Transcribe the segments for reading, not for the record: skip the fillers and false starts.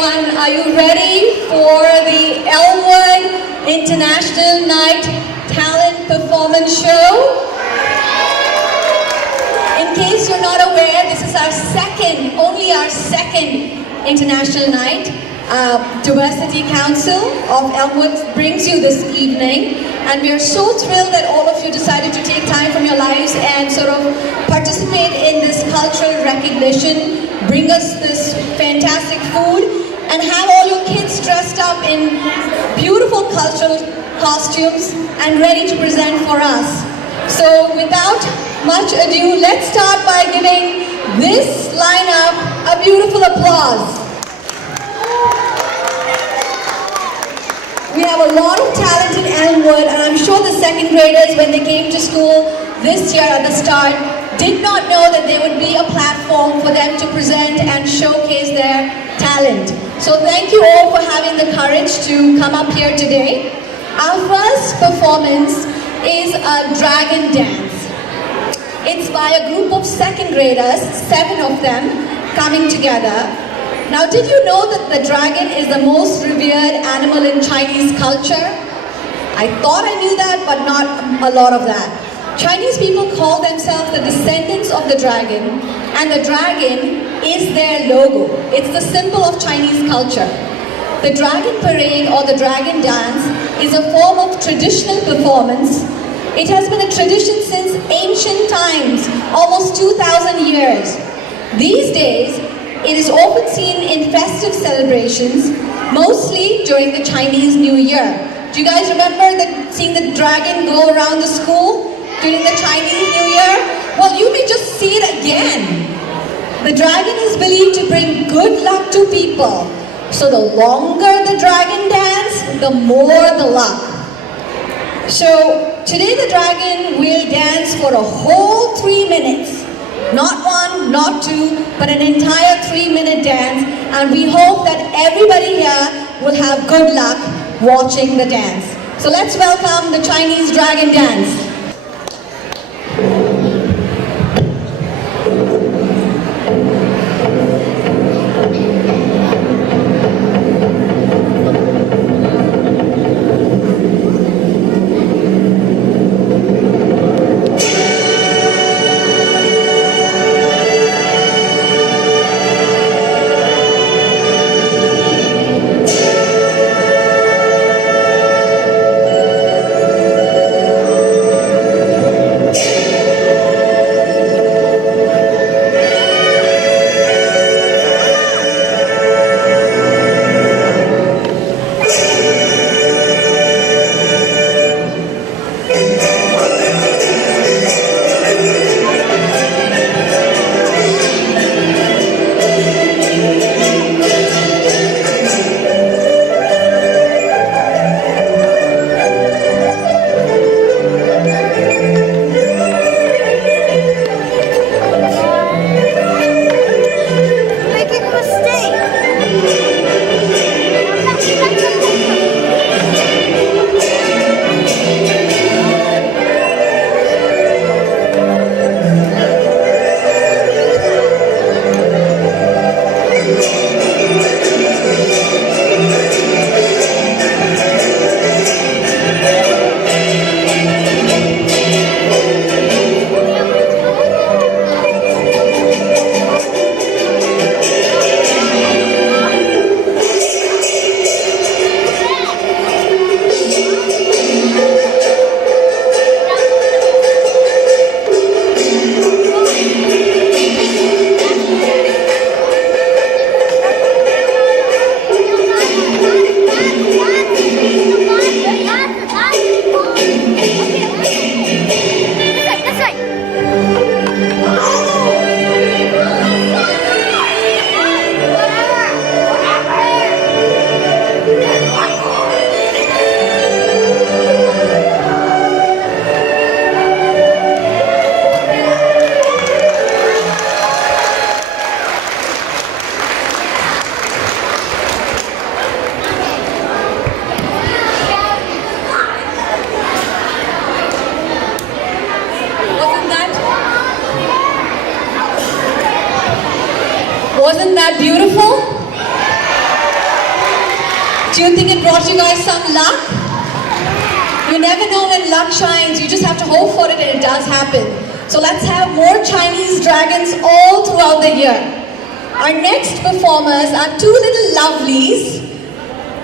everyone. Are you ready for the Elmwood International Night Talent Performance Show? In case you're not aware, this is our only our second international night. Diversity Council of Elmwood brings you this evening, and we are so thrilled that all of you decided to take time from your lives and sort of participate in this cultural recognition, bring us this fantastic food, and have all your kids dressed up in beautiful cultural costumes and ready to present for us. So without much ado, let's start by giving this lineup a beautiful applause. We have a lot of talent in Elmwood, and I'm sure the second graders, when they came to school this year at the start, did not know that there would be a platform for them to present and showcase their talent. So thank you all for having the courage to come up here today. Our first performance is a dragon dance. It's by a group of second graders, 7 of them, coming together. Now, did you know that the dragon is the most revered animal in Chinese culture? I thought I knew that, but not a lot of that. Chinese people call themselves the descendants of the dragon, and the dragon is their logo. It's the symbol of Chinese culture. The dragon parade or the dragon dance is a form of traditional performance. It has been a tradition since ancient times, almost 2,000 years. These days, it is often seen in festive celebrations, mostly during the Chinese New Year. Do you guys remember seeing the dragon go around the school during the Chinese New Year? Well, you may just see it again. The dragon is believed to bring good luck to people. So the longer the dragon dance, the more the luck. So today the dragon will dance for a whole 3 minutes. Not 1, not 2, but an entire 3-minute dance, and we hope that everybody here will have good luck watching the dance. So let's welcome the Chinese dragon dance. Do you think it brought you guys some luck? You never know when luck shines. You just have to hope for it and it does happen. So let's have more Chinese dragons all throughout the year. Our next performers are two little lovelies,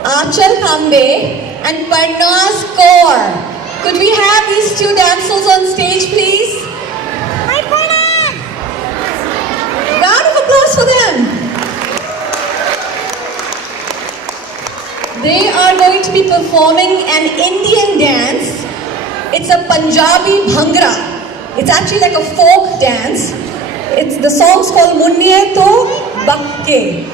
Achal Kambe and Parnaz Kaur. Could we have these two damsels on stage, please? Hi, Parnaz! Round of applause for them. They are going to be performing an Indian dance. It's a Punjabi Bhangra. It's actually like a folk dance. The song's called Munniye To Bakke.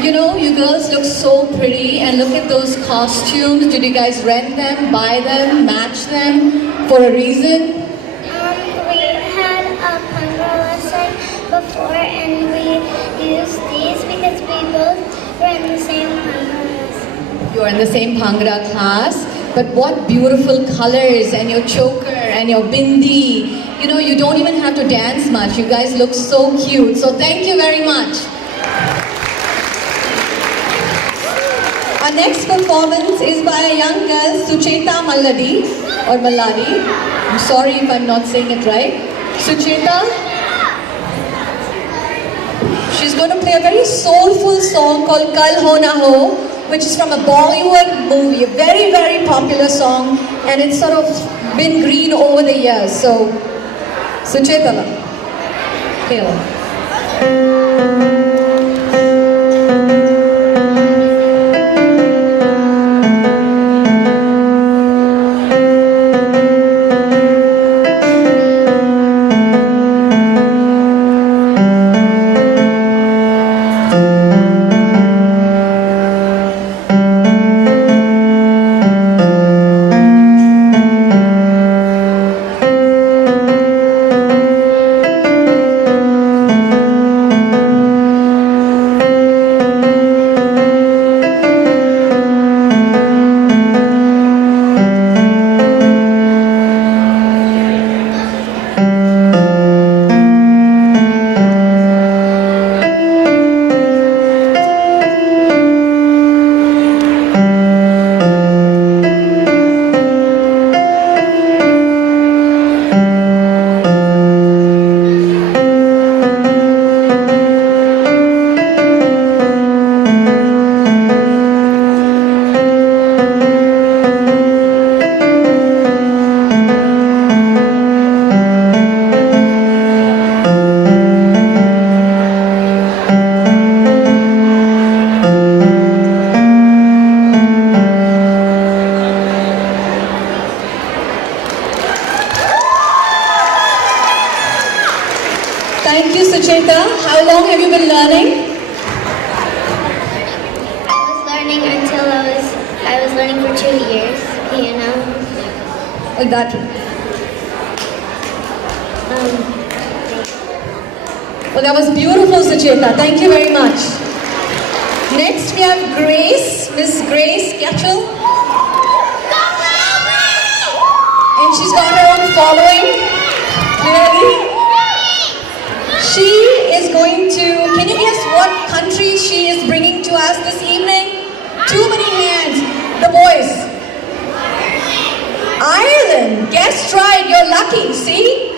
You know, you girls look so pretty, and look at those costumes. Did you guys rent them, buy them, match them for a reason? We had a Bhangra lesson before, and we used these because we both were in the same Bhangra lesson. You're in the same Bhangra class, but what beautiful colors, and your choker and your bindi. You know, you don't even have to dance much. You guys look so cute. So thank you very much. Our next performance is by a young girl, Sucheta Malladi, or Malladi. I'm sorry if I'm not saying it right. Sucheta, she's going to play a very soulful song called Kal Ho Na Ho, which is from a Bollywood movie, a very, very popular song, and it's sort of been green over the years. So, Sucheta, here. Thank you, Sucheta. How long have you been learning? I was learning until I was learning for 2 years, piano. Like that. Well, that was beautiful, Sucheta. Thank you very much. Next, we have Grace, Miss Grace Ketchel. And she's got her own following, clearly. She is going to, can you guess what country she is bringing to us this evening? Too many hands. The boys. Ireland. Guess right, you're lucky, see?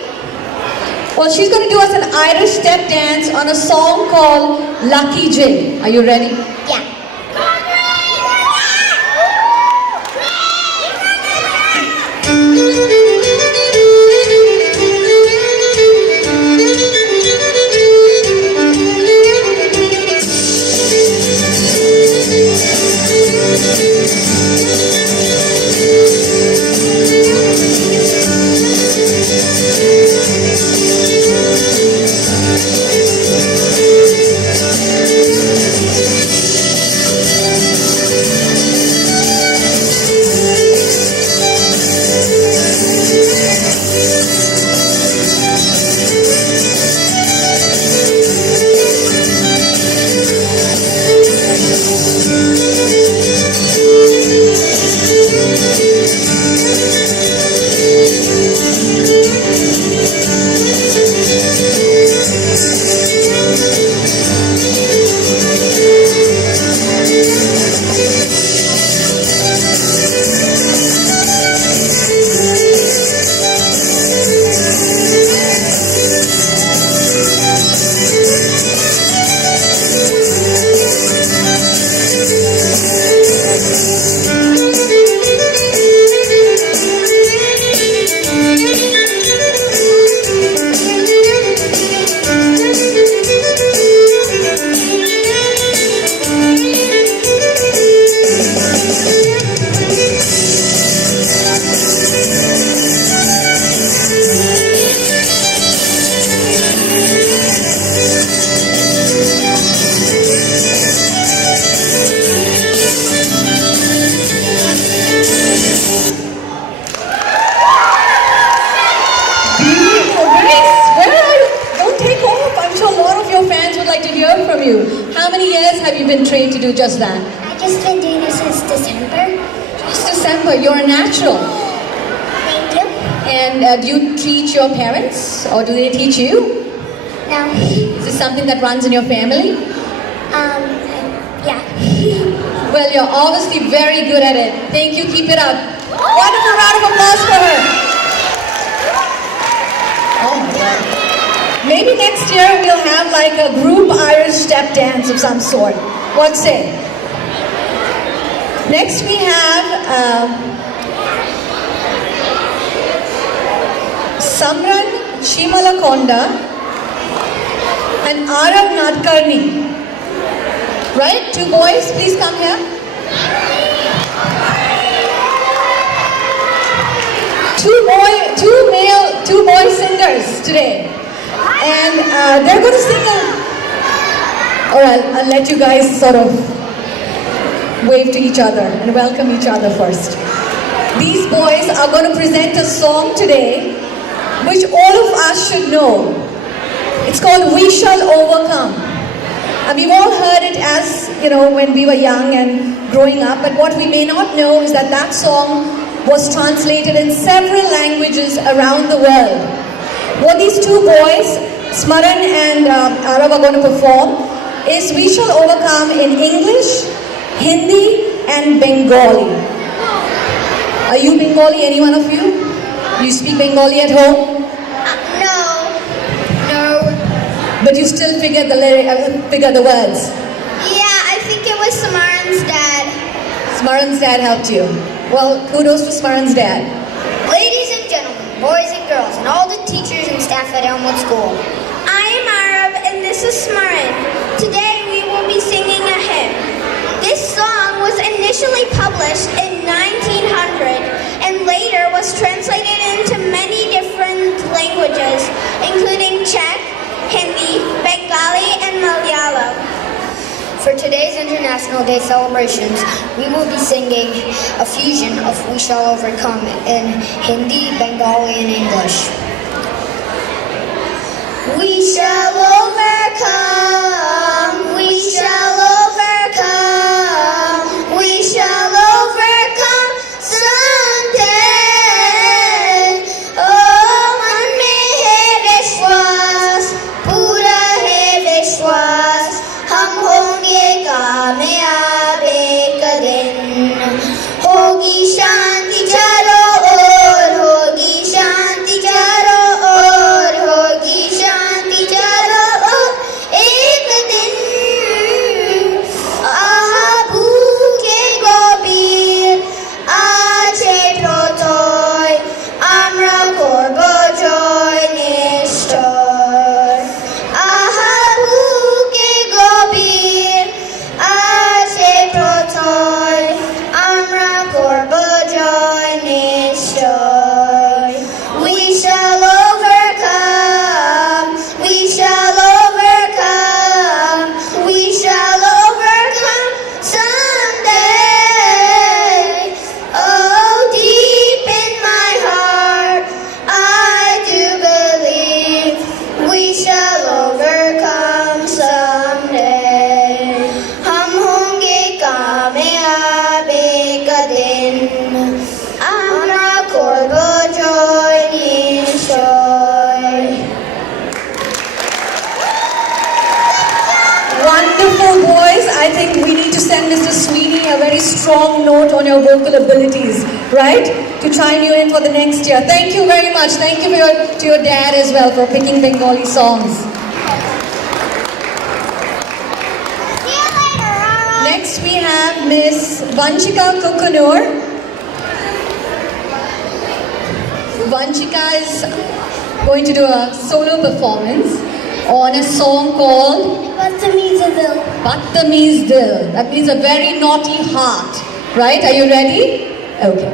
Well, she's going to do us an Irish step dance on a song called Lucky J. Are you ready? Yeah. From you. How many years have you been trained to do just that? I've just been doing this since December. Just December. You're a natural. Thank you. And do you teach your parents or do they teach you? No. Is this something that runs in your family? Yeah. Well, you're obviously very good at it. Thank you. Keep it up. Wonderful round of applause for her. Oh my God. Maybe next year we'll have like a group Irish step dance of some sort. What say? Next we have Samran Chimalakonda and Arav Nadkarni. Right? Two boys, please come here. Two boy singers today. And they're going to sing I'll let you guys sort of wave to each other and welcome each other first. These boys are going to present a song today which all of us should know. It's called We Shall Overcome. And we've all heard it as, when we were young and growing up, but what we may not know is that that song was translated in several languages around the world. What these two boys, Smaran and Arav, are going to perform is We Shall Overcome in English, Hindi and Bengali. Are you Bengali, any one of you? You speak Bengali at home? No. But you still figure the words? Yeah, I think it was Samaran's dad. Smaran's dad helped you. Well, kudos to Smaran's dad. Ladies and gentlemen, boys and girls, and all the teachers and staff at Elmwood School. I am Arav, and this is Smaran. Today we will be singing a hymn. This song was initially published in 1900 and later was translated into many different languages, including Czech, Hindi, For today's International Day celebrations, we will be singing a fusion of We Shall Overcome in Hindi, Bengali, and English. We shall overcome, we shall overcome, we shall overcome someday. Oh, मन में है विश्वास, पूरा है विश्वास, हम होंगे कामयाब एक दिन. होगी शांति चारों ओर, होगी शांति चारों ओर, होगी शांति चारों ओर एक दिन. आहा भूखे গভীর আছে প্রত্যয়, আমরা করব জয় নিশ্চয়. আহা ভূखे গভীর আছে প্রত্যয়, আমরা করব জয় নিশ্চয়. We shall overcome, we shall overcome, we shall overcome someday. Oh, deep in my heart, I do believe we shall overcome someday. हम होंगे कामयाब एक दिन, আমরা করব জয় নিশ্চয়. Wonderful, boys. I think we need to send Mr. Sweeney a very strong note on your vocal abilities, right? To try you in for the next year. Thank you very much. Thank you to your dad as well for picking Bengali songs. See you later, Rara. Next we have Miss Vanchika Kukunur. Vanchika is going to do a solo performance on a song called बदतमीज दिल. Batamiz Dil. That means a very naughty heart. Right? Are you ready? Okay.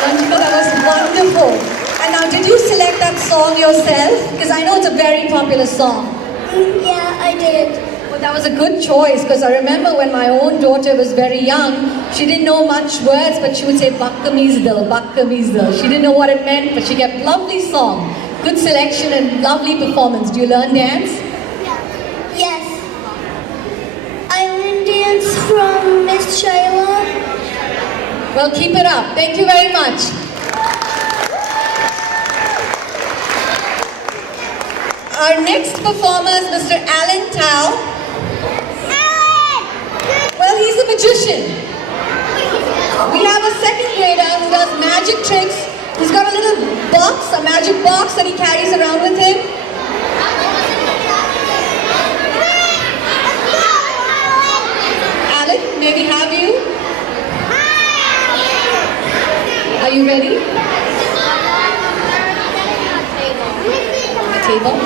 Vanchika, that was wonderful. And now, did you select that song yourself? Because I know it's a very popular song. Yeah, I did. Well, that was a good choice because I remember when my own daughter was very young, she didn't know much words, but she would say Batamiz Dil, Batamiz Dil. She didn't know what it meant, but she kept lovely song. Good selection and lovely performance. Do you learn dance? Yes. I learned dance from Miss Shayla. Well, keep it up. Thank you very much. Our next performer is Mr. Alan Tao. Well, he's a magician. We have a second grader who does magic tricks. He's got a little box, a magic box that he carries around with him. Alan, may we have you? Are you ready? Table.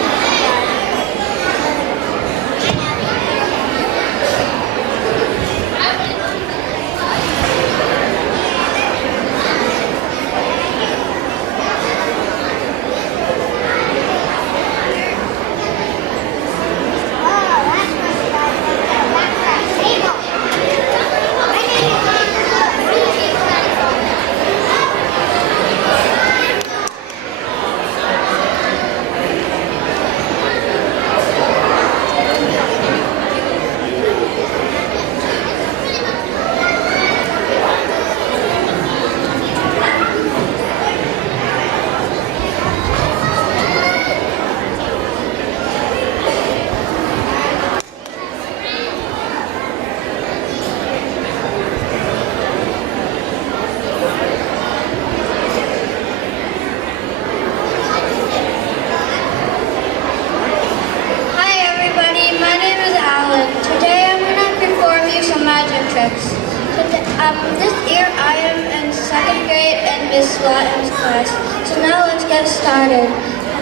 This year I am in second grade in Miss Lawton's class. So now let's get started.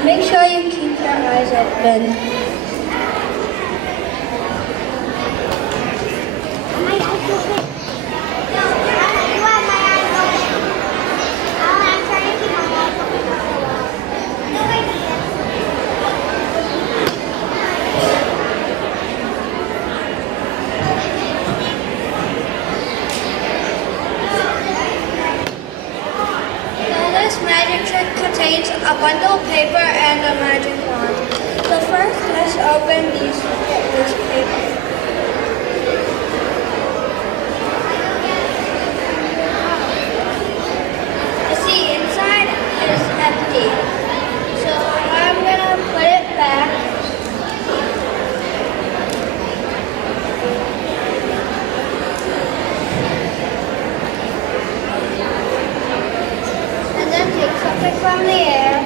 Make sure you keep your eyes open. This magic trick contains a bundle of paper and a magic wand. So first, let's open this paper. You see, inside is empty. So I'm gonna put it back. Take something from the air,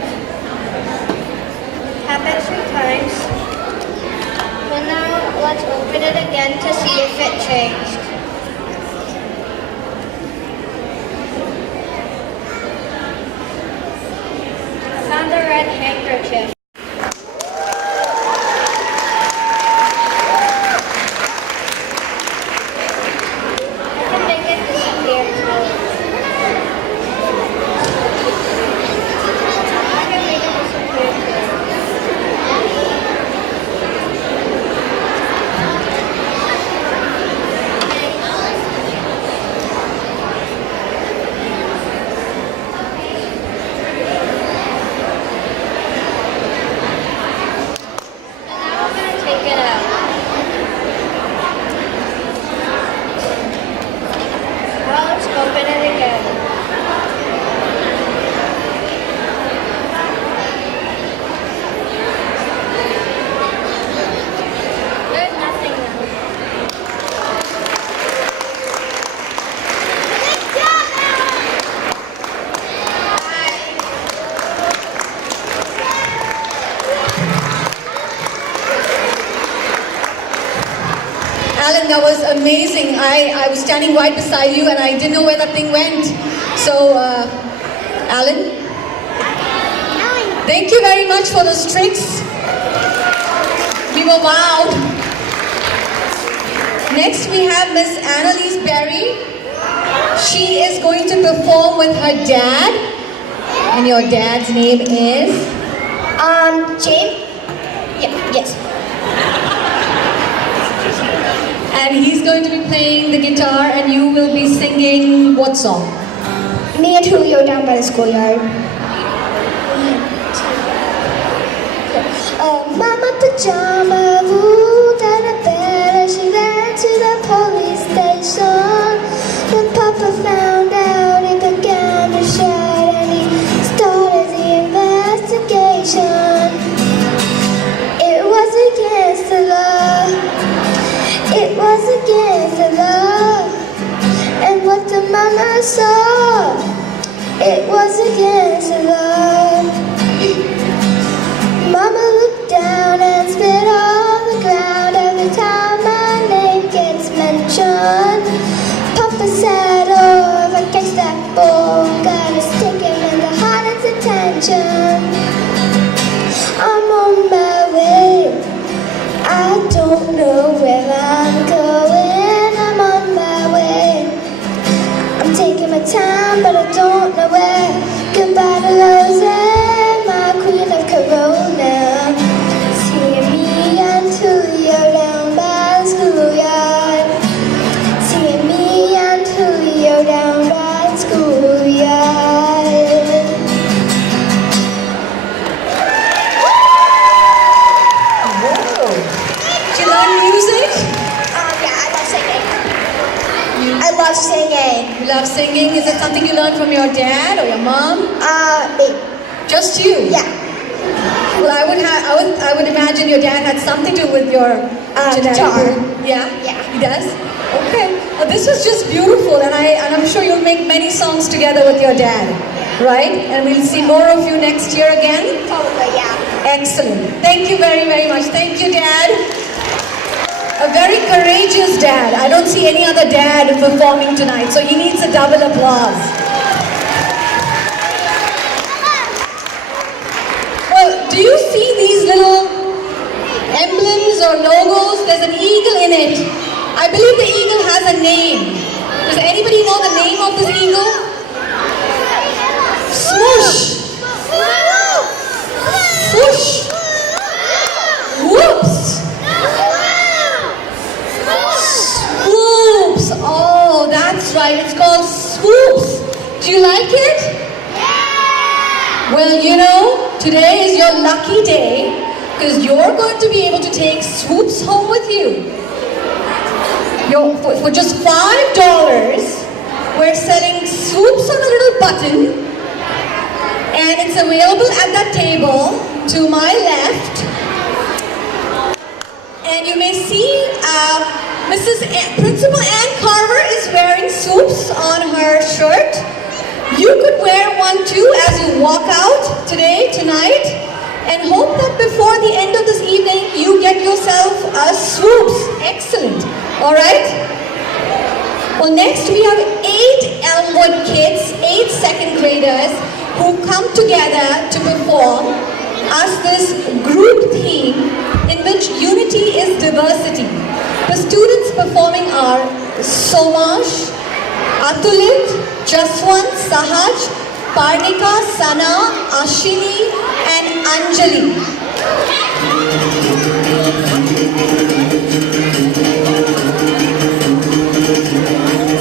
tap it 3 times, and now let's open it again to see if it changed. I found a red handkerchief. I can make it disappear too. Open it again. There's nothing now. Alan, that was amazing. I was standing right beside you and I didn't know where that thing went. So, Alan, thank you very much for those tricks. We were wowed. Next we have Miss Annalise Berry. She is going to perform with her dad. And your dad's name is? James? Yeah, yes. And he's going to be playing the guitar and you will be singing what song? Me and Julio down by the schoolyard. Mama pajama, rolled out of bed as she ran to the police station. When Papa found out, he began to shout and he started the investigation. It was against the law. It was against the law. And what the mama saw, it was against the law. Mama looked down and spit on the ground every time my name gets mentioned. Papa said, oh, if I catch that bull, gotta stick him in the hottest attention. I'm on my way, I don't know where I'm going. I'm on my way, I'm taking my time but I don't know where. Goodbye to Rose, my queen of Corona. See me and Julio down by the schoolyard. See me and Julio down by the schoolyard. Whoa! Did you learn music? Yeah, I love singing. I love singing. You love singing? Is it something you learned from your dad or your mom? Me. Just you? Yeah. Well, I would imagine your dad had something to do with your guitar. Yeah? Yeah. He does? Okay. Well, this was just beautiful, and I'm sure you'll make many songs together with your dad, right? And we'll see more of you next year again? Totally, yeah. Excellent. Thank you very, very much. Thank you, Dad. A very courageous dad. I don't see any other dad performing tonight, so he needs a double applause. Well, do you see these little emblems or logos? There's an eagle in it. I believe the eagle has a name. Does anybody know the name of this eagle? Swoosh. Swoosh. Whoops. Swoops. Oh, that's right. It's called swoops. Do you like it? Yeah! Well, you know, today is your lucky day because you're going to be able to take swoops home with you. For just $5, we're selling swoops on a little button, and it's available at that table to my left. And you may see Principal Ann Carver is wearing swoops on her shirt. You could wear one too as you walk out tonight, and hope that before the end of this evening you get yourself a swoops. Excellent. All right? Well, next we have 8 Elmwood kids, 8 second graders who come together to perform as this group theme in which unity is diversity. The students performing are Somash, Atulit, Jaswant, Sahaj, Parnika, Sana, Ashini, and Anjali.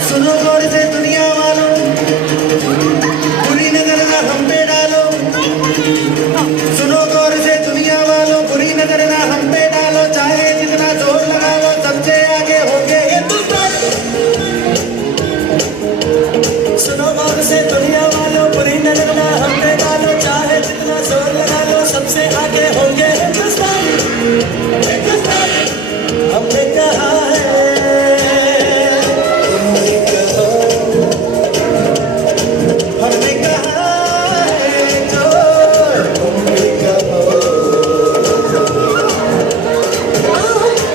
सुनो गौर से दुनिया वालों, बुरी नजर ना हम पे डालो। सुनो गौर से दुनिया वालों, बुरी नजर ना हम पे डालो। चाहे जितना जोर लगा लो, सबसे आगे होंगे हिंदुस्तान। सुनो गौर से दुनिया वालों, बुरी नजर ना हम पे डालो। चाहे जितना जोर लगा लो, सबसे आगे होंगे हिंदुस्तान। हिंदुस्तान हमने कहा है, हमने कहा है जो तुमने कहो।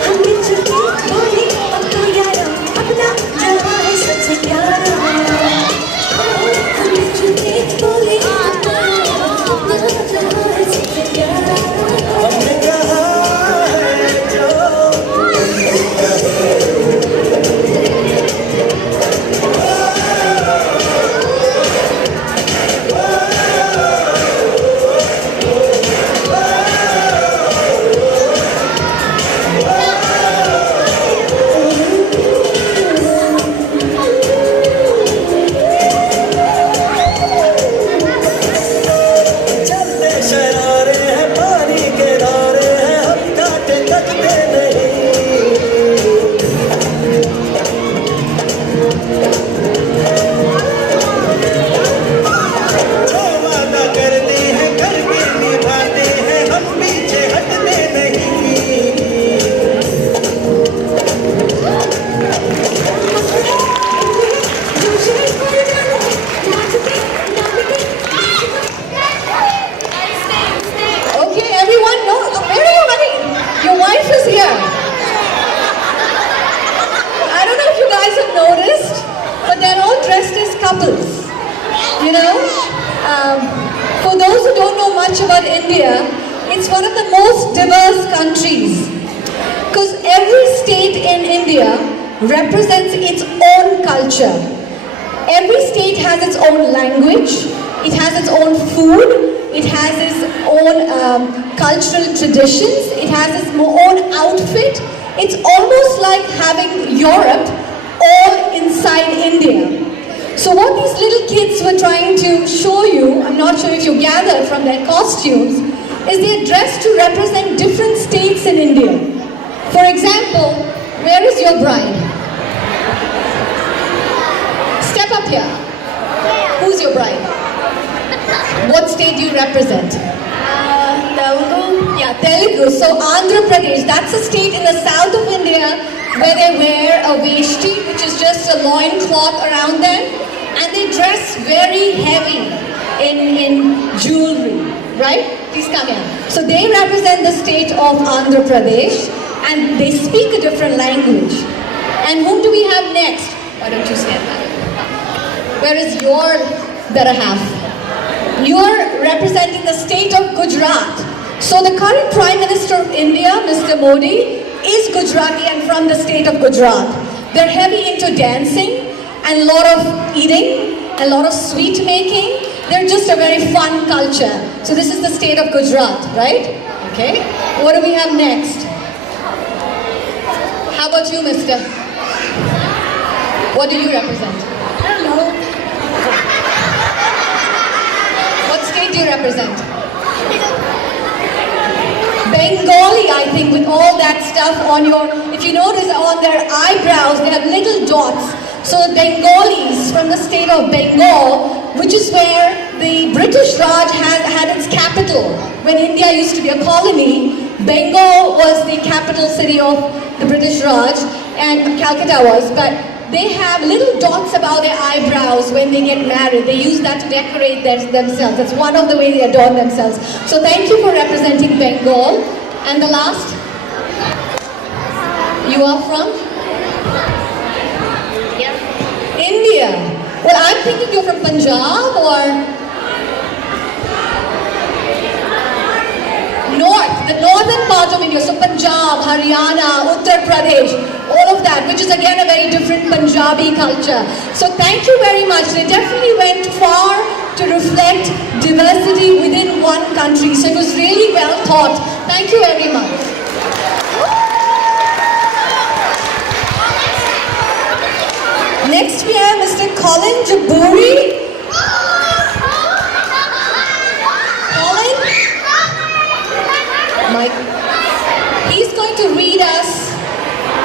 हम मिलजुल के बोले अब तो यारो अपना जहाँ है सबसे प्यारा। हम मिलजुल के बोले अब तो यारो अपना जहाँ है सबसे प्यारा। हमने कहा है जो तुमने कहो। चलते शरारे हैं, पानी के नारे हैं, हम काटे कटते नहीं। जो वादा करते हैं करके निभाते हैं, हम पीछे हटते नहीं। Okay, everyone, no, where are you running? Your wife is here. I don't know if you guys have noticed, but they're all dressed as couples. You know, for those who don't know much about India, it's one of the most diverse countries. Because every state in India represents its own culture. Every state has its own language, it has its own food, it has its own cultural traditions, it has its own outfit. It's almost like having Europe all inside India. So what these little kids were trying to show you, I'm not sure if you gathered from their costumes, is they're dressed to represent different states in India. For example, where is your bride? Step up here. Who's your bride? What state do you represent? Telugu. Yeah, Telugu. So Andhra Pradesh, that's a state in the south of India where they wear a veshti, which is just a loincloth around them, and they dress very heavy in jewelry, right? Please come here. So they represent the state of Andhra Pradesh, and they speak a different language. And whom do we have next? Why don't you stand back? Where is your better half? You're representing the state of Gujarat. So the current Prime Minister of India, Mr. Modi, is Gujarati and from the state of Gujarat. They're heavy into dancing and a lot of eating, a lot of sweet making. They're just a very fun culture. So this is the state of Gujarat, right? Okay. What do we have next? How about you, mister? What do you represent? I don't know. What state do you represent? Bengali, I think, with all that stuff on your, if you notice on their eyebrows, they have little dots. So the Bengalis from the state of Bengal, which is where the British Raj had its capital. When India used to be a colony, Bengal was the capital city of the British Raj, and Calcutta was, but they have little dots about their eyebrows when they get married. They use that to decorate themselves. That's one of the ways they adorn themselves. So thank you for representing Bengal. And the last? You are from? Yeah. India. Well, I'm thinking you're from Punjab or North, the northern part of India. So Punjab, Haryana, Uttar Pradesh, all of that, which is again a very different Punjabi culture. So thank you very much. They definitely went far to reflect diversity within one country. So it was really well thought. Thank you very much. Next we have Mr. Colin Jaburi. Colin? Mike. He's going to read us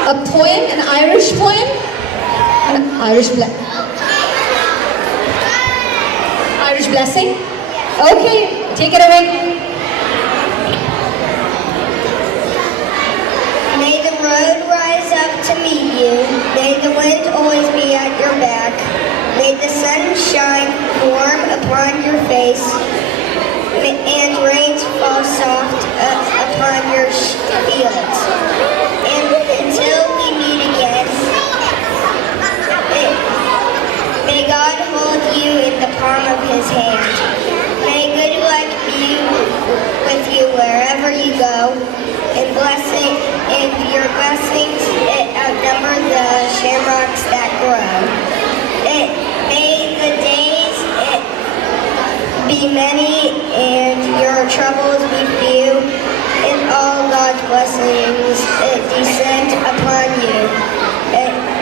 a poem, an Irish poem. Irish blessing? Okay, take it away. May the road rise up to meet you. May the wind always be at your back. May the sun shine warm upon your face. And rains fall soft upon your fields. And until we meet again, may God hold you in the palm of his hand. May good luck be with you wherever you go. And your blessings outnumber the shamrocks that grow. May the days be many and your troubles be few, and all God's blessings descend upon you.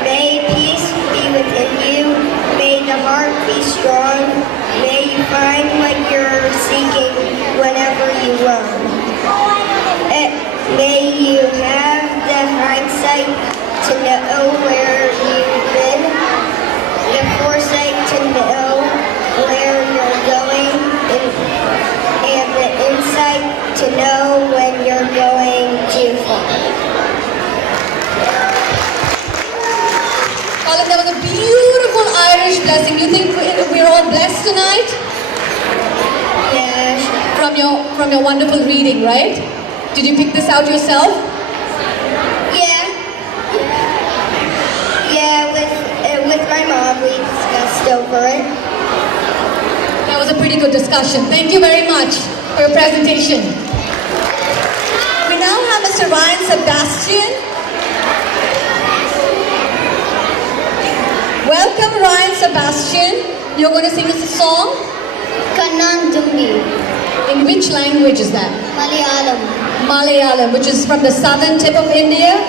May peace be within you. May the heart be strong. May you find what you're seeking whenever you roam. May you have the hindsight to know where you've been, the foresight to know where you're going, and the insight to know when you're going too far. Colin, that was a beautiful Irish blessing. You think we're all blessed tonight? Yes. From your wonderful reading, right? Did you pick this out yourself? Yeah. Yeah, with my mom, we discussed over it. That was a pretty good discussion. Thank you very much for your presentation. We now have Mr. Ryan Sebastian. Welcome, Ryan Sebastian. You're going to sing us a song? Kannan Tumbi, In which language is that? Malayalam. Malayalam, which is from the southern tip of India.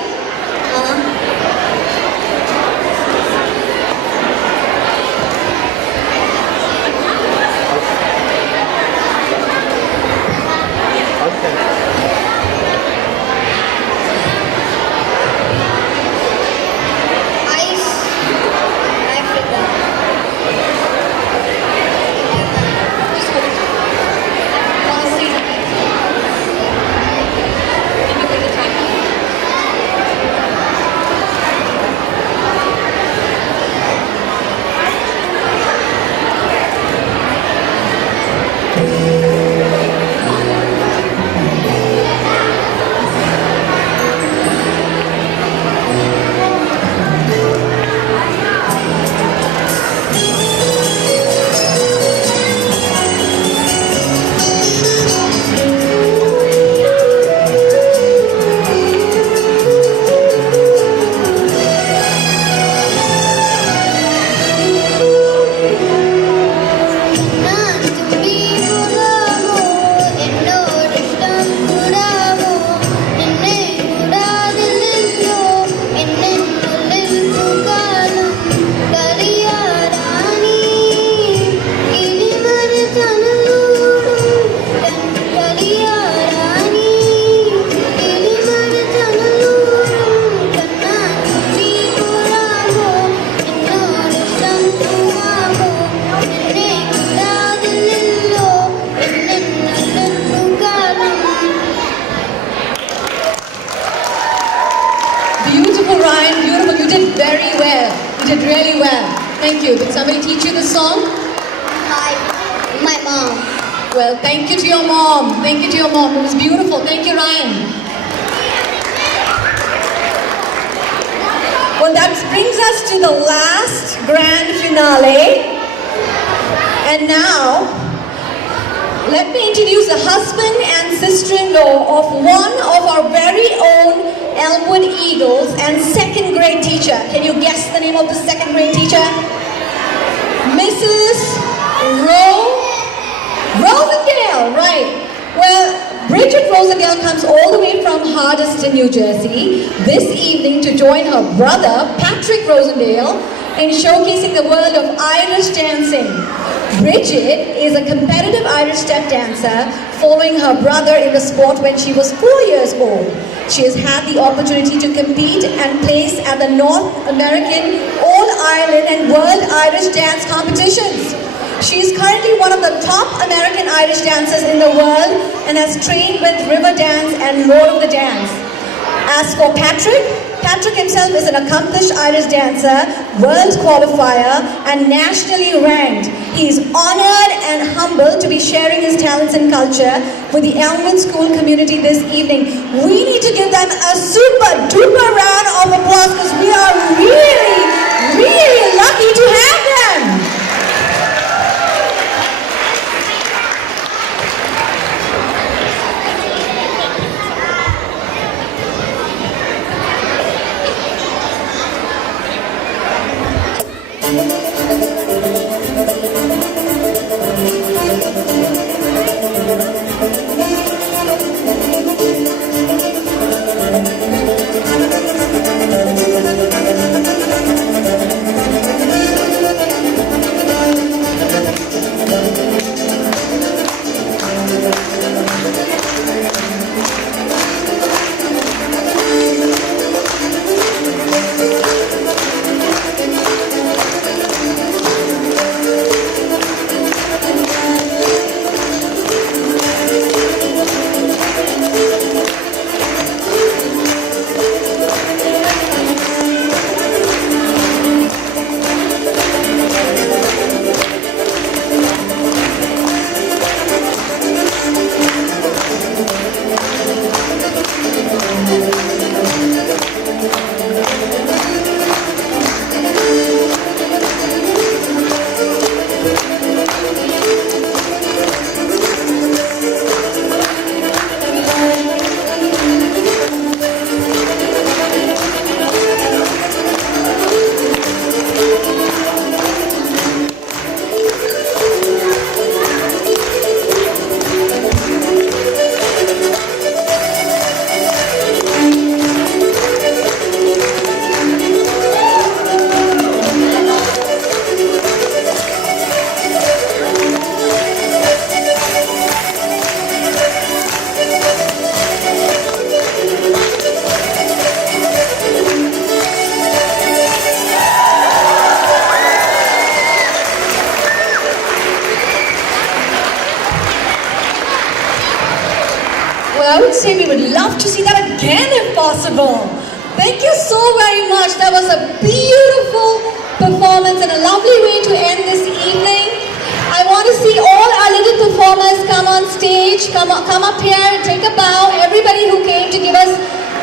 very well. You did really well. Thank you. Did somebody teach you the song? My mom. Well, thank you to your mom. Thank you to your mom. It was beautiful. Thank you, Ryan. Well, that brings us to the last grand finale. And now, let me introduce the husband and sister-in-law of one of our very own Elmwood Eagles and second grade teacher. Can you guess the name of the second grade teacher? Mrs. Rosendale, right. Well, Bridget Rosendale comes all the way from Hardiston, New Jersey this evening to join her brother, Patrick Rosendale, in showcasing the world of Irish dancing. Bridget is a competitive Irish step dancer, following her brother in the sport when she was 4 years old. She has had the opportunity to compete and place at the North American, All-Ireland and World Irish Dance competitions. She is currently one of the top American Irish dancers in the world and has trained with River Dance and Lord of the Dance. As for Patrick himself is an accomplished Irish dancer, world qualifier, and nationally ranked. He is honored and humbled to be sharing his talents and culture with the Elmwood School community this evening. We need to give them a super duper round of applause because we are really, really lucky to have them. I would say we would love to see that again if possible. Thank you so very much. That was a beautiful performance and a lovely way to end this evening. I want to see all our little performers come on stage, come up here and take a bow. Everybody who came to give us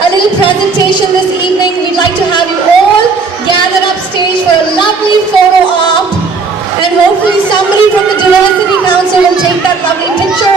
a little presentation this evening, we'd like to have you all gathered up stage for a lovely photo op. And hopefully somebody from the Diversity Council will take that lovely picture